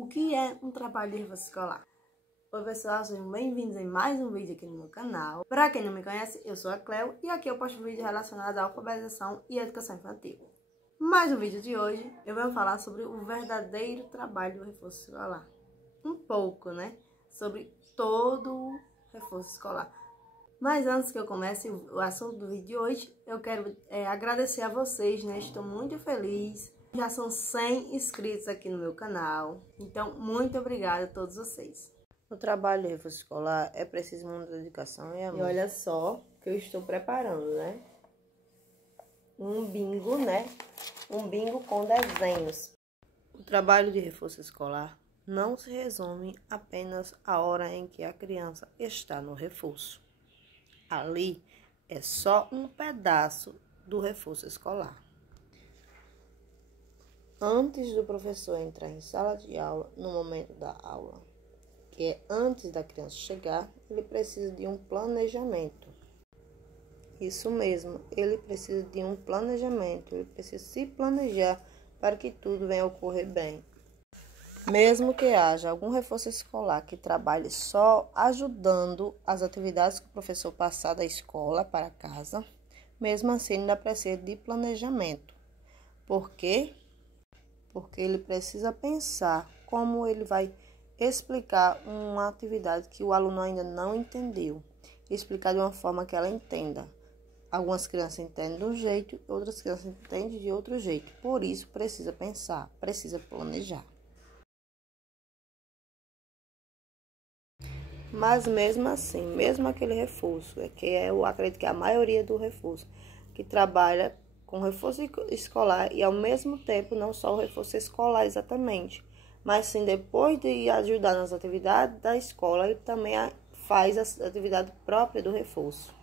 O que é um trabalho de reforço escolar? Oi pessoal, sejam bem-vindos em mais um vídeo aqui no meu canal. Para quem não me conhece, eu sou a Cleo e aqui eu posto vídeos relacionados à alfabetização e educação infantil. Mas no vídeo de hoje eu venho falar sobre o verdadeiro trabalho do reforço escolar. Um pouco, né? Sobre todo o reforço escolar. Mas antes que eu comece o assunto do vídeo de hoje, eu quero agradecer a vocês, né? Estou muito feliz. Já são 100 inscritos aqui no meu canal. Então, muito obrigada a todos vocês. O trabalho de reforço escolar é preciso muita dedicação e amor. E olha só que eu estou preparando, né? Um bingo, né? Um bingo com desenhos. O trabalho de reforço escolar não se resume apenas à hora em que a criança está no reforço. Ali é só um pedaço do reforço escolar. Antes do professor entrar em sala de aula, no momento da aula, que é antes da criança chegar, ele precisa de um planejamento. Isso mesmo, ele precisa de um planejamento, ele precisa se planejar para que tudo venha a ocorrer bem. Mesmo que haja algum reforço escolar que trabalhe só ajudando as atividades que o professor passar da escola para casa, mesmo assim ainda precisa de planejamento. Por quê? Porque ele precisa pensar como ele vai explicar uma atividade que o aluno ainda não entendeu. Explicar de uma forma que ela entenda. Algumas crianças entendem de um jeito, outras crianças entendem de outro jeito. Por isso, precisa pensar, precisa planejar. Mas mesmo assim, mesmo aquele reforço, eu acredito que a maioria do reforço que trabalha com reforço escolar e ao mesmo tempo não só o reforço escolar exatamente, mas sim depois de ajudar nas atividades da escola, ele também faz a atividade própria do reforço.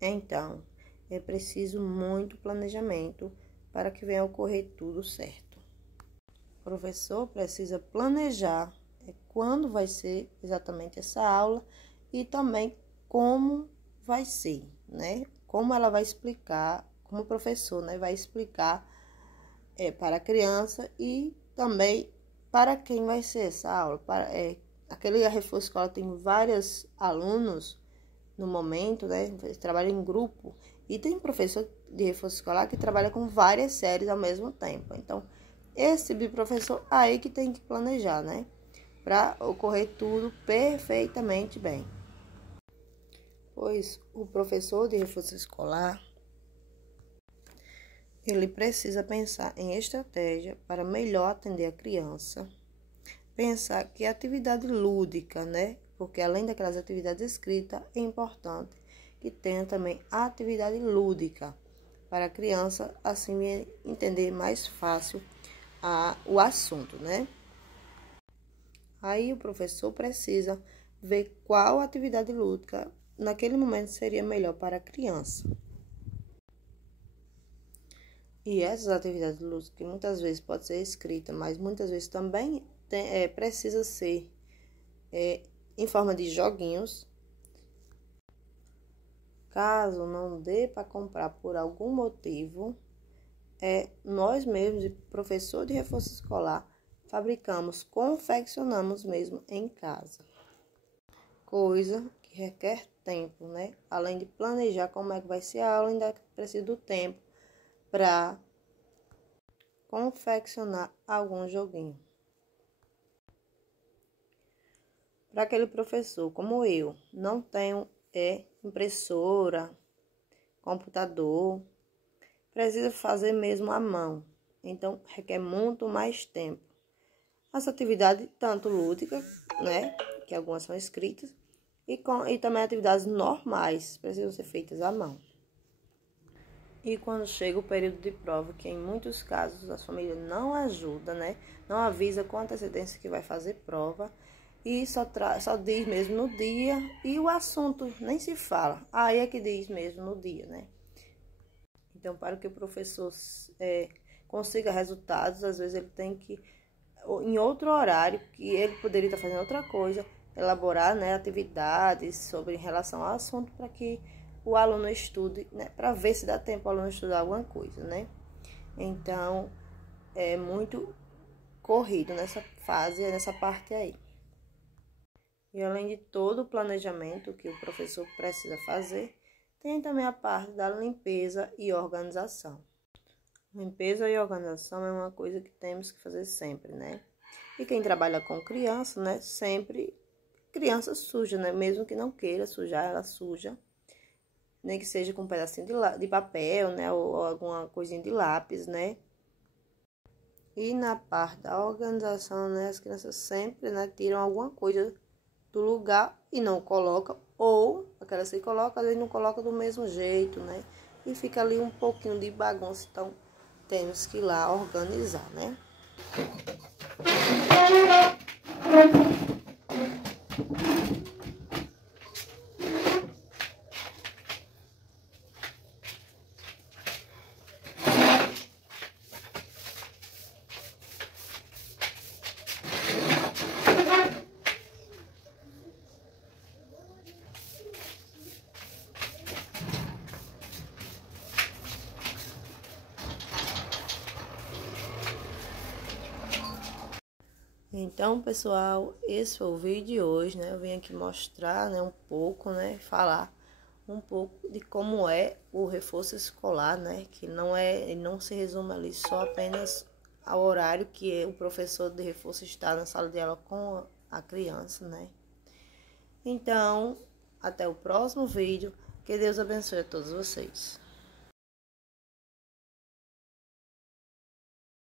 Então, é preciso muito planejamento para que venha a ocorrer tudo certo. O professor precisa planejar quando vai ser exatamente essa aula e também como vai ser, né? Como ela vai explicar, como o professor, né, vai explicar para a criança e também para quem vai ser essa aula. Aquele reforço escolar tem vários alunos no momento, né? Trabalha em grupo e tem professor de reforço escolar que trabalha com várias séries ao mesmo tempo. Então, esse professor aí que tem que planejar, né? Para ocorrer tudo perfeitamente bem. Pois o professor de reforço escolar, ele precisa pensar em estratégia para melhor atender a criança. Pensar que a atividade lúdica, né? Porque além daquelas atividades escritas, é importante que tenha também a atividade lúdica para a criança assim entender mais fácil o assunto, né? Aí o professor precisa ver qual atividade lúdica naquele momento seria melhor para a criança. E essas atividades lúdicas, que muitas vezes pode ser escrita, mas muitas vezes também precisa ser em forma de joguinhos. Caso não dê para comprar por algum motivo, nós mesmos, professor de reforço escolar, fabricamos, confeccionamos mesmo em casa. Coisa que requer tempo, né? Além de planejar como é que vai ser a aula, ainda precisa do tempo para confeccionar algum joguinho. Para aquele professor como eu, não tenho impressora, computador, precisa fazer mesmo à mão, então requer muito mais tempo. As atividades, tanto lúdicas, né, que algumas são escritas, e também atividades normais, precisam ser feitas à mão. E quando chega o período de prova, que em muitos casos a família não ajuda, né, não avisa com antecedência que vai fazer prova, e só diz mesmo no dia, e o assunto nem se fala, aí é que diz mesmo no dia, né. Então, para que o professor consiga resultados, às vezes ele tem que, em outro horário, que ele poderia estar fazendo outra coisa, elaborar, né, atividades em relação ao assunto para que o aluno estude, né, para ver se dá tempo o aluno estudar alguma coisa, né. Então, é muito corrido nessa fase, nessa parte aí. E além de todo o planejamento que o professor precisa fazer, tem também a parte da limpeza e organização. Limpeza e organização é uma coisa que temos que fazer sempre, né? E quem trabalha com criança, né? Sempre criança suja, né? Mesmo que não queira sujar, ela suja. Nem que seja com um pedacinho de papel, né? Ou alguma coisinha de lápis, né? E na parte da organização, né? As crianças sempre, né, tiram alguma coisa do lugar e não colocam. Ou aquelas que colocam, às vezes não colocam do mesmo jeito, né? E fica ali um pouquinho de bagunça. Então, temos que ir lá organizar, né? Então, pessoal, esse foi o vídeo de hoje, né? Eu vim aqui mostrar, né, um pouco, né, falar um pouco de como é o reforço escolar, né? Que ele não se resume ali só apenas ao horário que o professor de reforço está na sala de aula com a criança, né? Então, até o próximo vídeo. Que Deus abençoe a todos vocês.